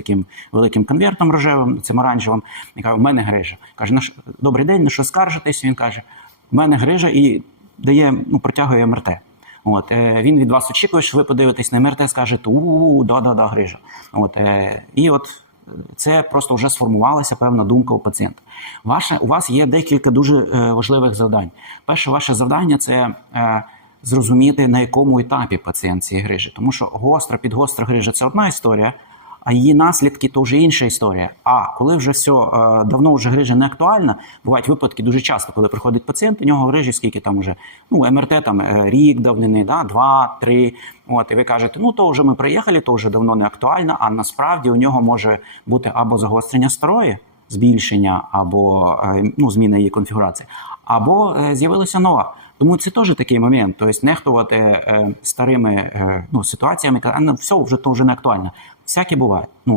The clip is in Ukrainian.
таким великим конвертом рожевим, цим оранжевим. І каже, в мене грижа. Каже, «На добрий день, на що скаржитесь? Він каже, в мене грижа і дає, ну, протягує МРТ. От, е, він від вас очікує, що ви подивитесь на МРТ, скажете, у да, да, да, грижа. От, е, і от це просто вже сформувалася певна думка у пацієнта. Ваше, у вас є декілька дуже е, важливих завдань. Перше ваше завдання це е, зрозуміти, на якому етапі пацієнт цієї грижі. Тому що гостра, підгостра грижа це одна історія, а її наслідки то вже інша історія. А коли вже все давно вже грижа не актуальна, бувають випадки дуже часто, коли приходить пацієнт, у нього грижі скільки там уже ну МРТ там е, рік давнини, да, два, три. От і ви кажете, ну то вже ми приїхали, то вже давно не актуально. А насправді у нього може бути або загострення старої, збільшення, або е, ну, зміна її конфігурації, або е, з'явилася нова. Тому це теж такий момент. Тобто нехтувати е, старими ну, ситуаціями, ну, все, вже то вже не актуально. Всяке буває. Ну,